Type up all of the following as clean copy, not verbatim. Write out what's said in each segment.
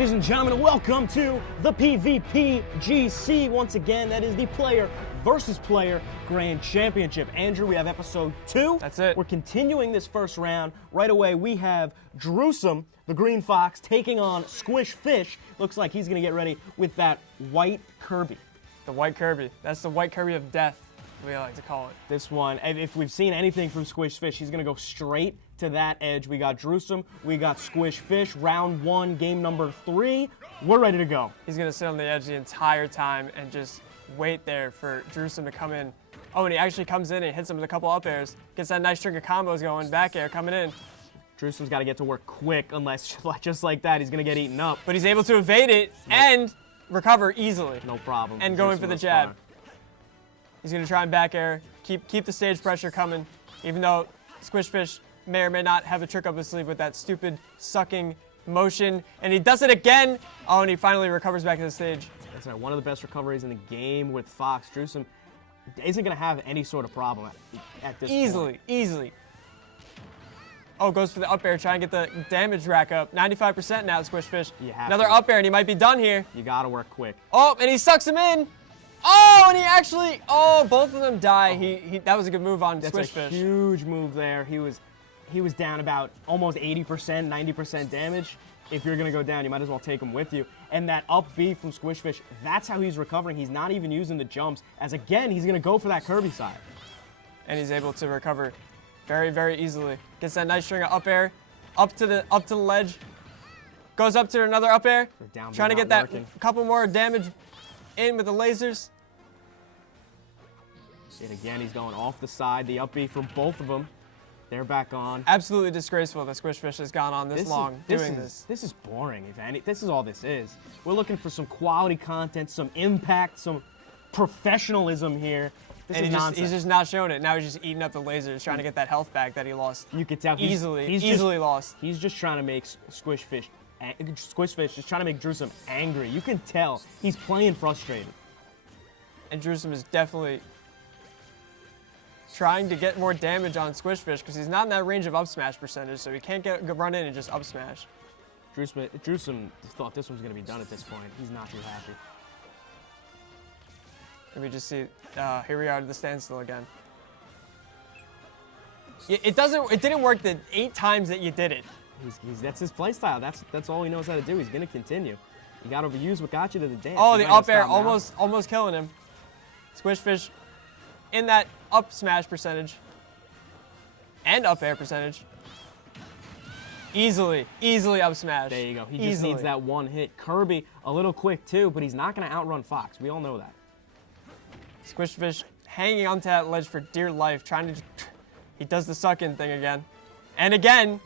Ladies and gentlemen, welcome to the PVPGC. Once again, that is the player versus player grand championship. Andrew, we have episode 2. That's it. We're continuing this first round. Right away, we have Drewsome, the green fox, taking on Squish Fish. Looks like he's going to get ready with that white Kirby. The white Kirby. That's the white Kirby of death, we like to call it. This one, if we've seen anything from Squish Fish, he's going to go straight to that edge. We got Drewsome, we got Squish Fish. Round 1, game number 3. We're ready to go. He's going to sit on the edge the entire time and just wait there for Drewsome to come in. Oh, and he actually comes in and hits him with a couple up airs. Gets that nice string of combos going, back air coming in. Drewsome's got to get to work quick, unless just like that, he's going to get eaten up. But he's able to evade it and recover easily. No problem. And going for the jab. He's going to try and back air, keep the stage pressure coming, even though Squish Fish may or may not have a trick up his sleeve with that stupid sucking motion. And he does it again. Oh, and he finally recovers back to the stage. That's right, one of the best recoveries in the game with Fox. Drewsome isn't going to have any sort of problem at this point. Easily. Oh, goes for the up air, try and get the damage rack up. 95% now, Squish Fish. Another up air, and he might be done here. You got to work quick. Oh, and he sucks him in. Oh, and he actually, both of them die. Oh. That was a good move on Squish Fish. That's a huge move there. He was down about almost 80%, 90% damage. If you're going to go down, you might as well take him with you. And that up B from Squish Fish, that's how he's recovering. He's not even using the jumps, as again, he's going to go for that Kirby side. And he's able to recover very, very easily. Gets that nice string of up air, up to the ledge. Goes up to another up air, trying to get that couple more damage in with the lasers. And again, he's going off the side. The up B from both of them. They're back on. Absolutely disgraceful that Squish Fish has gone on this long doing this. This is boring, if any. This is all this is. We're looking for some quality content, some impact, some professionalism here. And he's just not showing it. Now he's just eating up the lasers, trying to get that health back that he lost. You could tell easily lost. He's just trying to make Squish Fish just trying to make Drewsome angry. You can tell he's playing frustrated. And Drewsome is definitely trying to get more damage on Squish Fish because he's not in that range of up smash percentage, so he can't run in and just up smash. Drewsome thought this was going to be done at this point. He's not too happy. And we just see, here we are at the standstill again. It didn't work the 8 times that you did it. That's his playstyle. That's all he knows how to do. He's going to continue. You got to use what got you to the dance. Oh, the up air almost killing him. Squish Fish in that up smash percentage and up air percentage. Easily up smash. There you go. He just needs that one hit. Kirby a little quick too, but he's not going to outrun Fox. We all know that. Squish Fish hanging onto that ledge for dear life, he does the suck-in thing again. And again.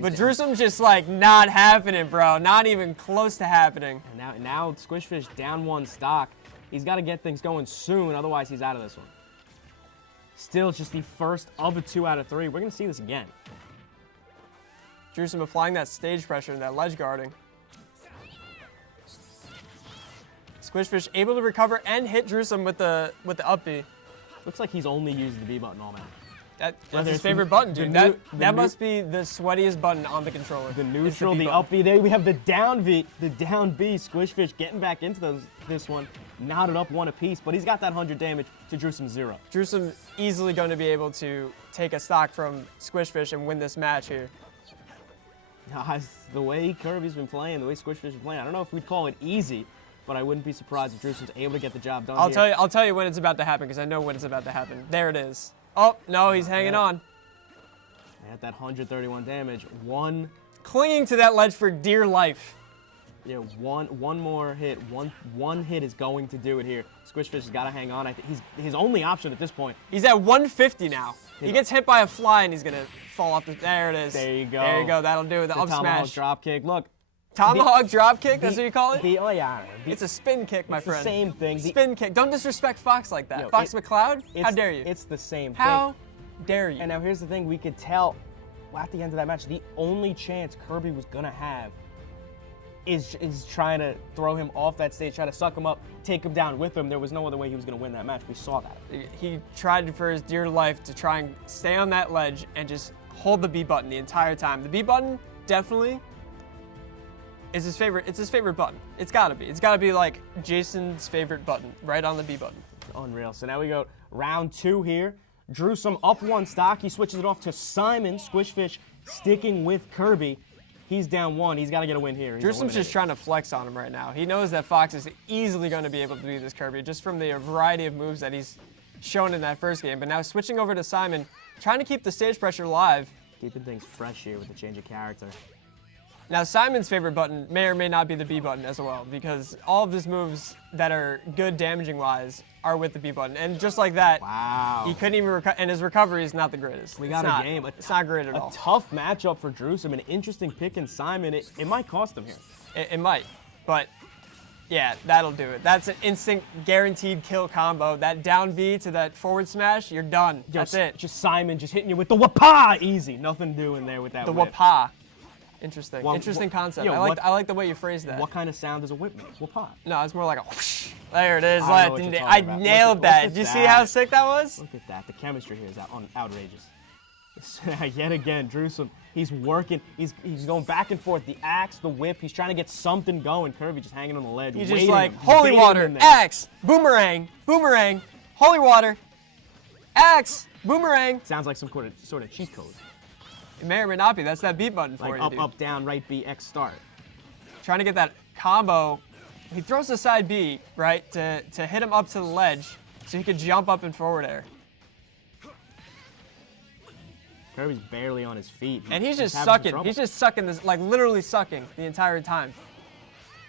But Drewsome's just like not happening, bro. Not even close to happening. And now Squish Fish down 1 stock. He's got to get things going soon, otherwise he's out of this one. Still, it's just the first of a 2 out of 3. We're going to see this again. Drewsome applying that stage pressure and that ledge guarding. Squish Fish able to recover and hit Drewsome with the up B. Looks like he's only used the B button all match. That's his favorite button, dude. That must be the sweatiest button on the controller. The neutral, the up B. There we have the down B. Squish Fish getting back into this one. Knotted up 1 apiece, but he's got that 100 damage to Drewsome 0. Drewsome easily going to be able to take a stock from Squish Fish and win this match here. The way Kirby's been playing, the way Squish Fish is playing, I don't know if we'd call it easy, but I wouldn't be surprised if Drewsome's able to get the job done. I'll tell you when it's about to happen because I know when it's about to happen. There it is. Oh, no, he's hanging on. At that 131 damage. Clinging to that ledge for dear life. Yeah, one more hit. One hit is going to do it here. Squish Fish has got to hang on. I think he's his only option at this point. He's at 150 now. He gets hit by a fly and he's going to fall off. There it is. There you go. There you go. That'll do it. The up smash. Tomahawk drop kick. Look. Tomahawk drop kick? That's what you call it? Oh, yeah. It's a spin kick, my friend. It's the same thing. Spin kick. Don't disrespect Fox like that. Fox McCloud? How dare you? It's the same thing. How dare you? And now here's the thing. We could tell at the end of that match, the only chance Kirby was going to have is trying to throw him off that stage, try to suck him up, take him down with him. There was no other way he was going to win that match. We saw that. He tried for his dear life to try and stay on that ledge and just hold the B button the entire time. The B button definitely is his favorite. It's his favorite button. It's gotta be. It's gotta be like Jason's favorite button, right on the B button. Unreal. So now we go round 2 here. Drewsome up 1 stock. He switches it off to Simon. Squishfish sticking with Kirby. He's down 1. He's got to get a win here. Drewsome's just trying to flex on him right now. He knows that Fox is easily going to be able to beat this Kirby just from the variety of moves that he's shown in that first game. But now switching over to Simon, trying to keep the stage pressure live. Keeping things fresh here with the change of character. Now, Simon's favorite button may or may not be the B button as well, because all of his moves that are good damaging-wise are with the B button. And just like that, wow, he couldn't even and his recovery is not the greatest. We got a game. It's not great at all. A tough matchup for Drewsome, an interesting pick in Simon. It might cost him here. It might, but yeah, that'll do it. That's an instant guaranteed kill combo. That down B to that forward smash, you're done. That's it. Just Simon just hitting you with the wapah, easy. Nothing doing there with that the whip. wapah. Interesting. Well, interesting concept. Yo, I like the way you phrased that. What kind of sound does a whip make? Wapah. No, it's more like a whoosh. There it is. I nailed that. Did you see how sick that was? Look at that. The chemistry here is outrageous. Yet again, Drewsome, he's working. He's going back and forth. The axe, the whip. He's trying to get something going. Kirby just hanging on the ledge. He's just like, holy water, axe, boomerang, boomerang, holy water, axe, boomerang. Sounds like some sort of cheat code. It may or may not be. That's that beat button for like you, up, dude. up, down, right B, X start. Trying to get that combo. He throws the side B, right, to hit him up to the ledge so he could jump up and forward air. Kirby's barely on his feet. And he's just sucking. He's just sucking this, like literally sucking the entire time.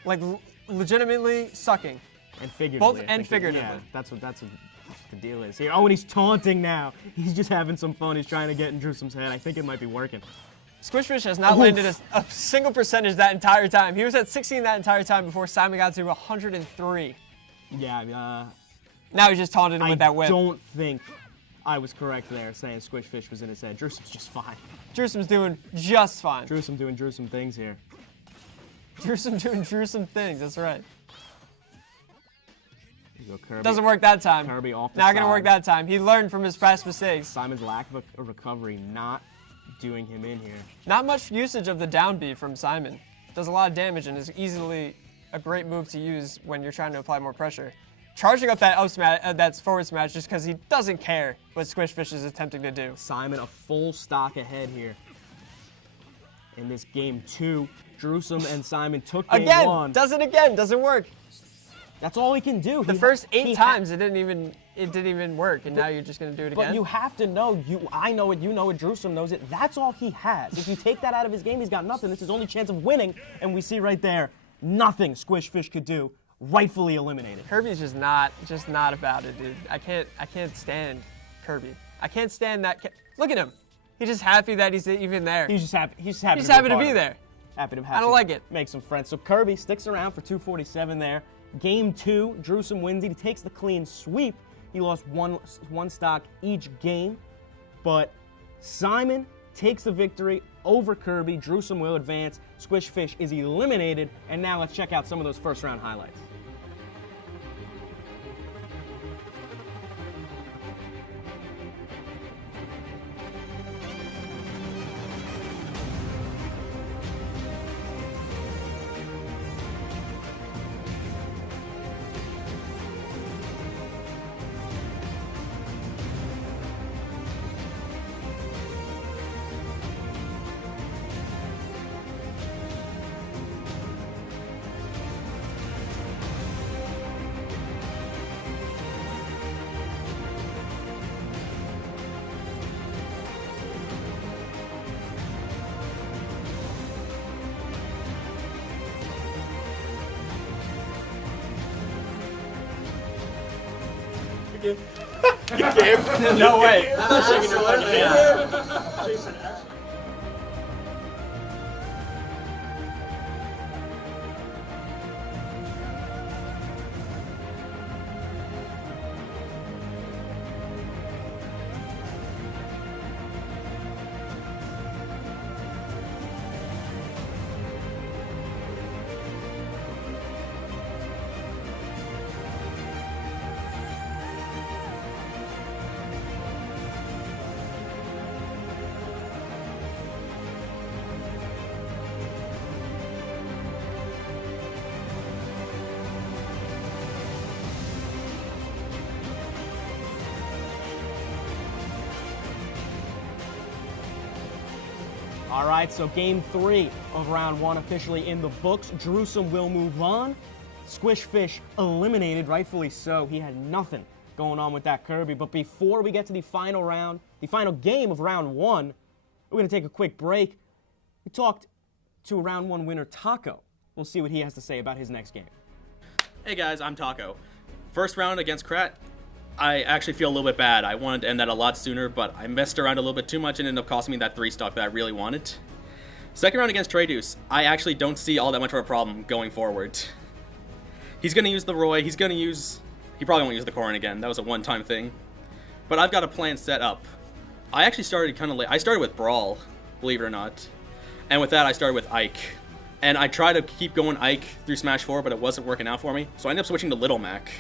Like legitimately sucking. And figuratively. Both and figuratively. Yeah, that's what the deal is here. Oh, and he's taunting now. He's just having some fun. He's trying to get in Drewsome's head. I think it might be working. Squishfish has not landed a single percentage that entire time. He was at 16 that entire time before Simon got to 103. Yeah, now he's just taunted him with that whip. I don't think I was correct there saying Squishfish was in his head. Drewsome's just fine. Drewsome's doing just fine. Drewsome doing Drewsome things here. Drewsome doing Drewsome things, that's right. Go Kirby. Doesn't work that time. Kirby off the Not side. going to work that time. He learned from his past mistakes. Simon's lack of a recovery not doing him in here. Not much usage of the down B from Simon. Does a lot of damage and is easily a great move to use when you're trying to apply more pressure. Charging up that up smash, that's forward smash just because he doesn't care what Squishfish is attempting to do. Simon a full stock ahead here. In this game 2, Drewsome and Simon took game 1. Again, does it again, doesn't work. That's all he can do. The first 8 times it didn't even work, and now you're just gonna do it again. But you have to know, I know it, you know it, Drewsome knows it. That's all he has. If you take that out of his game, he's got nothing. This is his only chance of winning, and we see right there, nothing Squishfish could do. Rightfully eliminated. Kirby's just not about it, dude. I can't stand Kirby. I can't stand that. Look at him. He's just happy that he's even there. He's just happy. He's happy. He's happy to be there. Happy to have. I don't like it. Make some friends. So Kirby sticks around for 247 there. Game 2, Drewsome wins. He takes the clean sweep. He lost one stock each game, but Simon takes the victory over Kirby. Drewsome will advance. Squishfish is eliminated, and now let's check out some of those first round highlights. No way. All right, so game 3 of round 1 officially in the books. Jerusalem will move on. Squishfish eliminated, rightfully so. He had nothing going on with that Kirby. But before we get to the final round, the final game of round 1, we're going to take a quick break. We talked to round 1 winner Taco. We'll see what he has to say about his next game. Hey guys, I'm Taco. First round against Krat, I actually feel a little bit bad. I wanted to end that a lot sooner, but I messed around a little bit too much and ended up costing me that 3 stock that I really wanted. Second round against Tradeus, I actually don't see all that much of a problem going forward. He's going to use the Roy, he probably won't use the Corrin again, that was a one-time thing. But I've got a plan set up. I actually started kind of late. I started with Brawl, believe it or not. And with that, I started with Ike. And I tried to keep going Ike through Smash 4, but it wasn't working out for me. So I ended up switching to Little Mac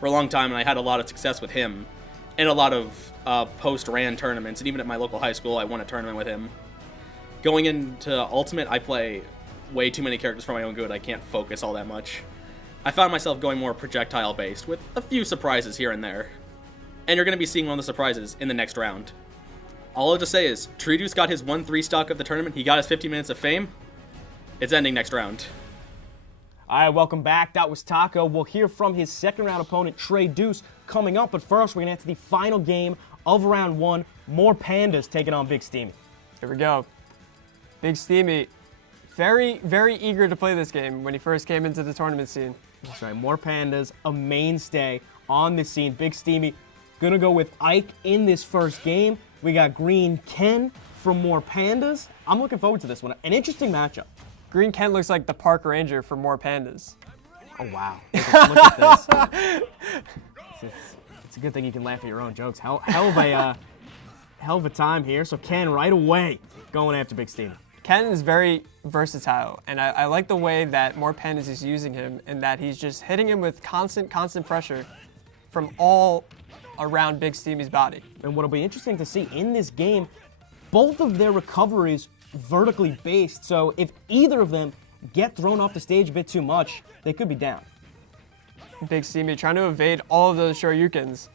for a long time, and I had a lot of success with him in a lot of post-RAN tournaments. And even at my local high school, I won a tournament with him. Going into Ultimate, I play way too many characters for my own good. I can't focus all that much. I found myself going more projectile-based, with a few surprises here and there. And you're going to be seeing one of the surprises in the next round. All I'll just say is, Tradeus got his 1-3 stock of the tournament. He got his 50 minutes of fame. It's ending next round. All right, welcome back. That was Taco. We'll hear from his second round opponent, Tradeus, coming up. But first, we're going to get to the final game of round 1. More Pandas taking on Big Steamy. Here we go. Big Steamy, very, very eager to play this game when he first came into the tournament scene. That's right, more Pandas, a mainstay on the scene. Big Steamy going to go with Ike in this first game. We got Green Ken from More Pandas. I'm looking forward to this one. An interesting matchup. Green Ken looks like the park ranger for More Pandas. Oh, wow. Look at this. It's a good thing you can laugh at your own jokes. Hell of a time here. So Ken right away going after Big Steamy. Ken is very versatile, and I like the way that More Pandas is using him, and that he's just hitting him with constant pressure from all around Big Steamy's body. And what'll be interesting to see in this game, both of their recoveries vertically based, so if either of them get thrown off the stage a bit too much, they could be down. Big Steamy trying to evade all of those Shoryukens.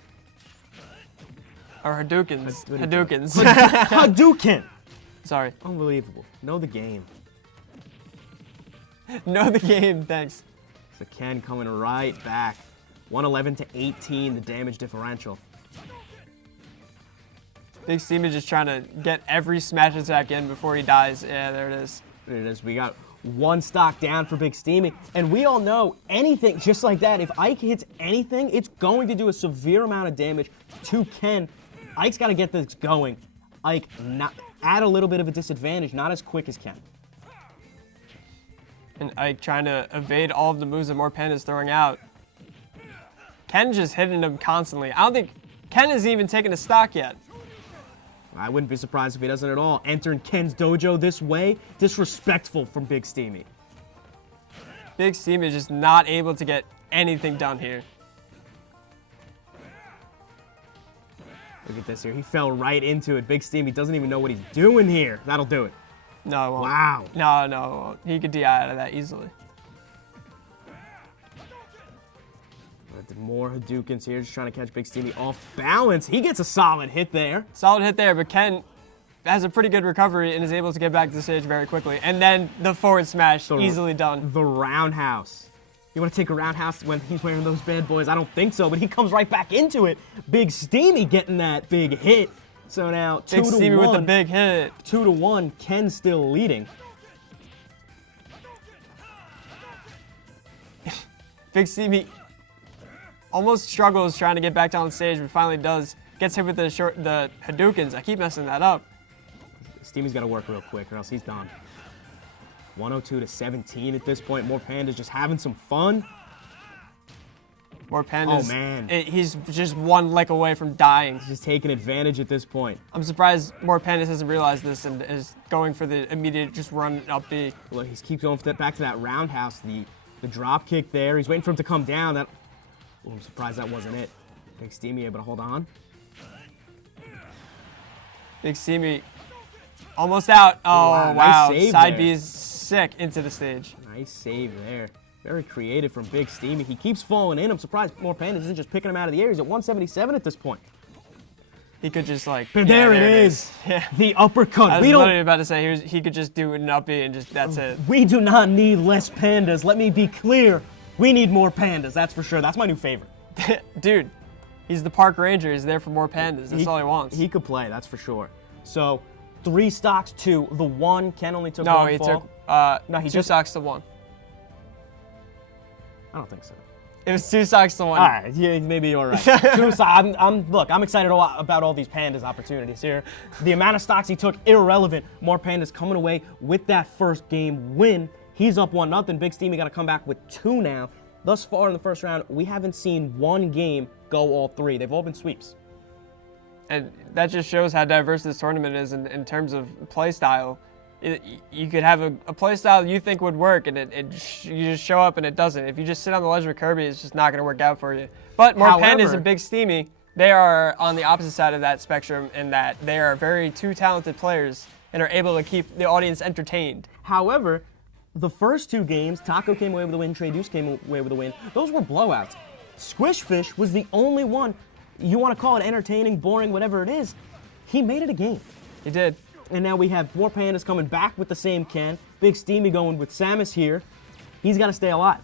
Or Hadoukens. Hadoukens. Hadouken! Sorry. Unbelievable. Know the game. Know the game, thanks. So Ken coming right back. 111 to 18, the damage differential. Big Steamy just trying to get every smash attack in before he dies. Yeah, there it is. There it is. We got 1 stock down for Big Steamy. And we all know anything just like that, if Ike hits anything, it's going to do a severe amount of damage to Ken. Ike's got to get this going. Ike not at a little bit of a disadvantage, not as quick as Ken. And Ike trying to evade all of the moves that More Panda's throwing out. Ken just hitting him constantly. I don't think Ken has even taken a stock yet. I wouldn't be surprised if he doesn't at all. Entering Ken's dojo this way, disrespectful from Big Steamy. Big Steamy is just not able to get anything done here. Look at this here. He fell right into it. Big Steamy doesn't even know what he's doing here. That'll do it. No, it won't. Wow. No. He could DI out of that easily. More Hadoukens here, just trying to catch Big Steamy off balance. He gets a solid hit there. Solid hit there, but Ken has a pretty good recovery and is able to get back to the stage very quickly. And then the forward smash, easily done. The roundhouse. You want to take a roundhouse when he's wearing those bad boys? I don't think so, but he comes right back into it. Big Steamy getting that big hit. So now 2 to 1. Big Steamy with the big hit. 2 to 1. Ken still leading. Big Steamy almost struggles trying to get back down the stage, but finally does. Gets hit with the Hadoukens. I keep messing that up. Steamy's got to work real quick or else he's gone. 102 to 17 at this point. More Pandas just having some fun. More Pandas. Oh, man. He's just 1 lick away from dying. He's just taking advantage at this point. I'm surprised More Pandas hasn't realized this and is going for the immediate just run up B. Well, he keeps going for that, back to that roundhouse. The drop kick there. He's waiting for him to come down. I'm surprised that wasn't it. Big Steamy able to hold on. Big Steamy almost out. Oh, wow. Nice save Side there. B is sick into the stage. Nice save there. Very creative from Big Steamy. He keeps falling in. I'm surprised More Pandas isn't just picking him out of the air. He's at 177 at this point. he could just like. But there it is. Yeah. The uppercut. I was We don't. literally about to say he could just do an uppie and just that's it. We do not need less pandas. Let me be clear. We need more pandas. That's for sure. That's my new favorite. Dude, he's the park ranger. He's there for more pandas. That's all he wants. He could play. That's for sure. So 3 stocks, 2. The 1 Ken only took no, one he fall. took. No, he 2 just- stocks to 1. I don't think so. It was 2 stocks to 1. All right, yeah, maybe you're right. Look, I'm excited about all these pandas opportunities here. The amount of stocks he took, irrelevant. More pandas coming away with that first game win. He's up 1-0. Big Steamy got to come back with 2 now. Thus far in the first round, we haven't seen one game go all 3. They've all been sweeps. And that just shows how diverse this tournament is in terms of play style. You could have a play style you think would work, and you just show up and it doesn't. If you just sit on the ledge with Kirby, it's just not going to work out for you. But more pandas and Big Steamy, they are on the opposite side of that spectrum in that they are very 2 talented players and are able to keep the audience entertained. However, the first 2 games, Taco came away with a win, Trey Deuce came away with a win. Those were blowouts. Squishfish was the only one. You want to call it entertaining, boring, whatever it is. He made it a game. He did. And now we have more pandas coming back with the same Ken. Big Steamy going with Samus here. He's got to stay alive.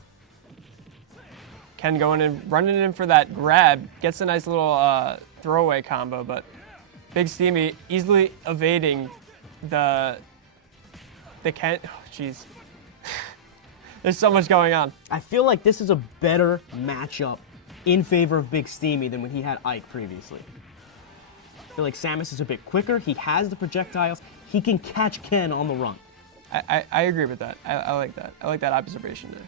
Ken going in, running in for that grab, gets a nice little throwaway combo, but Big Steamy easily evading the Ken. Oh, jeez. There's so much going on. I feel like this is a better matchup in favor of Big Steamy than when he had Ike previously. I feel like Samus is a bit quicker. He has the projectiles. He can catch Ken on the run. I agree with that. I like that. I like that observation there.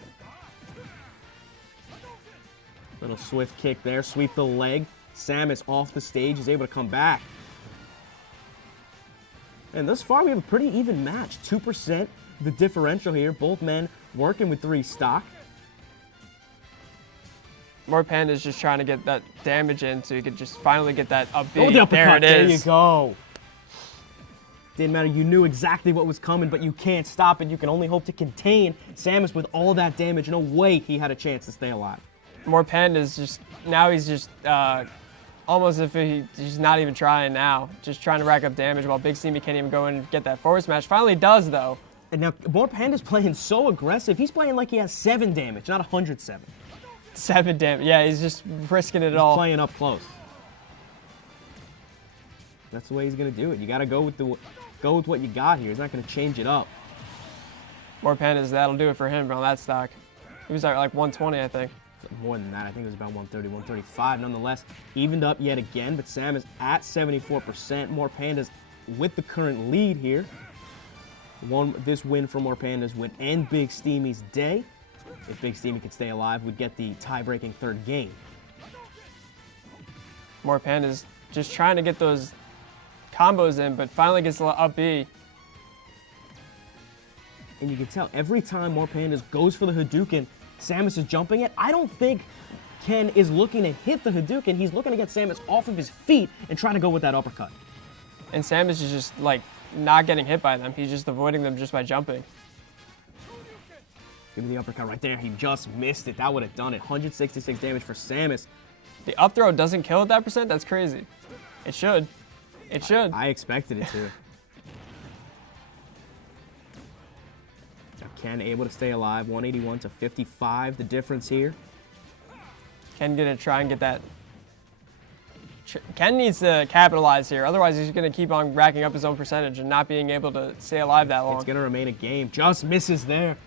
Little swift kick there. Sweep the leg. Samus off the stage is able to come back. And thus far, we have a pretty even match. 2% the differential here. Both men working with 3 stock. More pandas just trying to get that damage in so you could just finally get that up B. Oh, the uppercut. There it is. There you go. Didn't matter. You knew exactly what was coming, but you can't stop it. You can only hope to contain Samus with all that damage. No way he had a chance to stay alive. More pandas just, now he's just almost as if he's not even trying now. Just trying to rack up damage while Big Steamy can't even go in and get that forward smash. Finally does, though. And now, More Panda's playing so aggressive. He's playing like he has 7 damage, not 107. 7 damage. Yeah, he's just risking it He's all. playing up close. That's the way he's gonna do it. You gotta go with what you got here. He's not gonna change it up. More pandas, that'll do it for him on that stock. He was at like 120, I think. More than that, I think it was about 130, 135. Nonetheless, evened up yet again, but Sam is at 74%. More Pandas with the current lead here. This win for More Pandas would end Big Steamy's day. If Big Steamy could stay alive, we'd get the tie-breaking 3rd game. More pandas just trying to get those combos in, but finally gets a little up B. And you can tell every time More Pandas goes for the Hadouken, Samus is jumping it. I don't think Ken is looking to hit the Hadouken. He's looking to get Samus off of his feet and trying to go with that uppercut. And Samus is just like not getting hit by them. He's just avoiding them just by jumping. Give me the uppercut right there. He just missed it. That would have done it. 166 damage for Samus. The up throw doesn't kill at that percent? That's crazy. It should. It should. I expected it to. Now Ken able to stay alive. 181 to 55. The difference here. Ken gonna try and get that. Ken needs to capitalize here. Otherwise, he's gonna keep on racking up his own percentage and not being able to stay alive that long. It's gonna remain a game. Just misses there.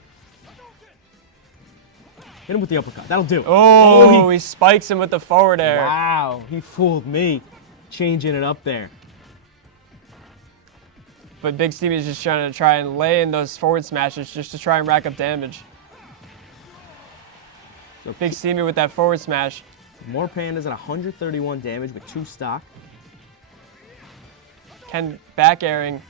Hit him with the uppercut. That'll do it. Oh, he spikes him with the forward air. Wow, he fooled me. Changing it up there. But Big Stevie is just trying to lay in those forward smashes just to try and rack up damage. So Big Stevie with that forward smash. More Pandas at 131 damage with 2 stock. Ken back airing.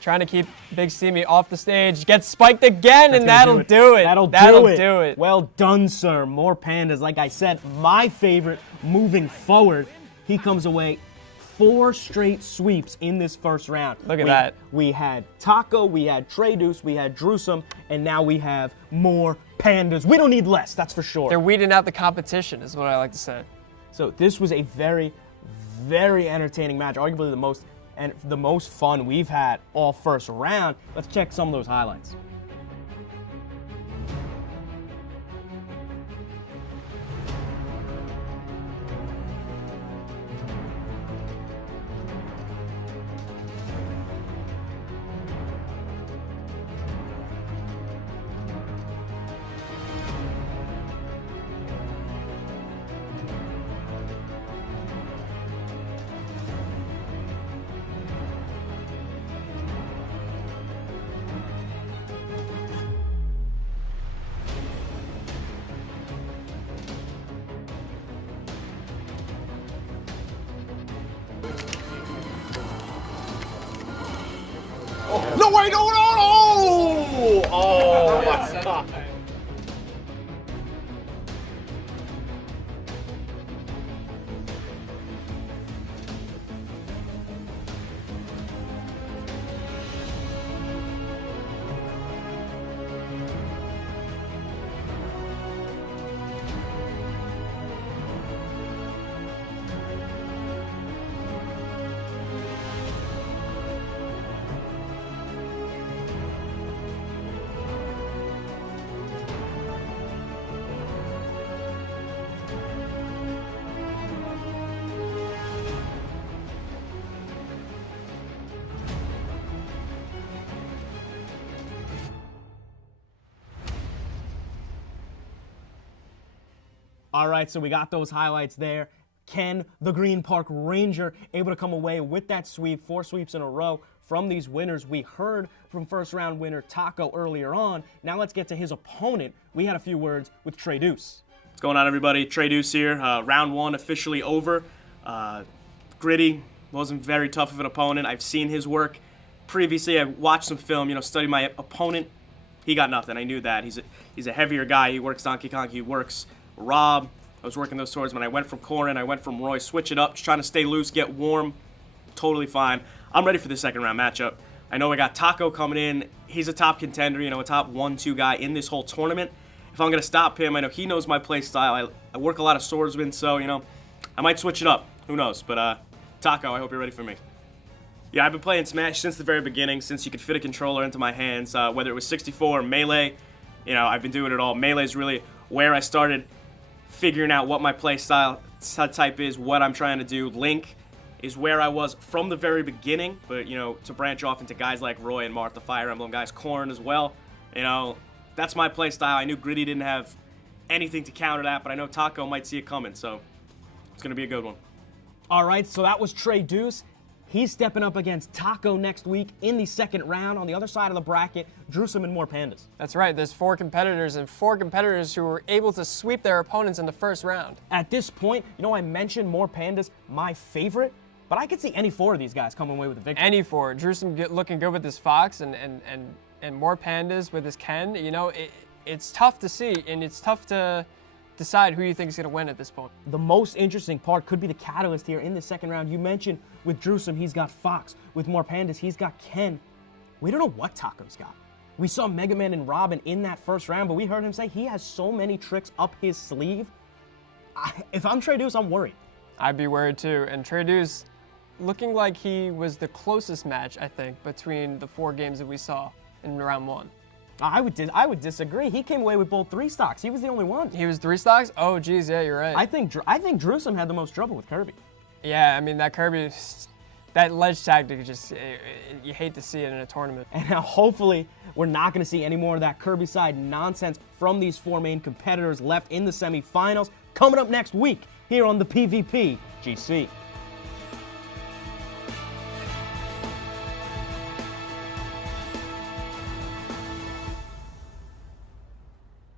Trying to keep Big Steamy off the stage. Gets spiked again, and that'll do it. That'll do it. Well done, sir. More Pandas. Like I said, my favorite moving forward. He comes away 4 straight sweeps in this first round. Look at that. We had Taco, we had Trey Deuce, we had Drewsome, and now we have More Pandas. We don't need less, that's for sure. They're weeding out the competition, is what I like to say. So this was a very, Very entertaining match, arguably the most fun we've had all first round. Let's check some of those highlights. No way, no, no, no! Oh, my God. All right, so we got those highlights there. Ken, the Green Park Ranger, able to come away with that sweep, 4 sweeps in a row from these winners. We heard from first round winner Taco earlier on. Now let's get to his opponent. We had a few words with Trey Deuce. What's going on, everybody? Trey Deuce here. Round 1 officially over. Gritty, wasn't very tough of an opponent. I've seen his work previously. I watched some film, studied my opponent. He got nothing. I knew that. He's a heavier guy. He works Donkey Kong. He works Rob. I was working those swords when I went from Corin, I went from Roy, switch it up, just trying to stay loose, get warm, totally fine. I'm ready for the second round matchup. I know I got Taco coming in. He's a top contender, a top 1-2 guy in this whole tournament. If I'm going to stop him, I know he knows my play style. I work a lot of swordsmen, so, I might switch it up. Who knows? But, Taco, I hope you're ready for me. Yeah, I've been playing Smash since the very beginning, since you could fit a controller into my hands, whether it was 64 or Melee. I've been doing it all. Melee is really where I started figuring out what my play style type is, what I'm trying to do. Link is where I was from the very beginning, but, to branch off into guys like Roy and Martha, Fire Emblem guys, Corrin as well, that's my play style. I knew Gritty didn't have anything to counter that, but I know Taco might see it coming, so it's going to be a good one. All right, so that was Trey Deuce. He's stepping up against Taco next week in the second round. On the other side of the bracket, Drewsome and more Pandas. That's right. There's 4 competitors, and 4 competitors who were able to sweep their opponents in the first round. At this point, I mentioned more Pandas, my favorite, but I could see any 4 of these guys coming away with a victory. Any 4. Drewsome looking good with his Fox, and more Pandas with his Ken. It's tough to see, and it's tough to decide who you think is going to win at this point. The most interesting part could be the catalyst here in the second round. You mentioned with Drewsome, he's got Fox. With more Pandas, he's got Ken. We don't know what Taco's got. We saw Mega Man and Robin in that first round, but we heard him say he has so many tricks up his sleeve. If I'm Trey Deuce, I'm worried. I'd be worried too. And Trey Deuce looking like he was the closest match, I think, between the 4 games that we saw in round 1. I would disagree. He came away with both 3 stocks. He was the only one. He was 3 stocks? Oh, geez, yeah, you're right. I think Drewsome had the most trouble with Kirby. Yeah, I mean, that Kirby, that ledge tactic, you hate to see it in a tournament. And now hopefully we're not going to see any more of that Kirby side nonsense from these 4 main competitors left in the semifinals. Coming up next week here on the PVPGC.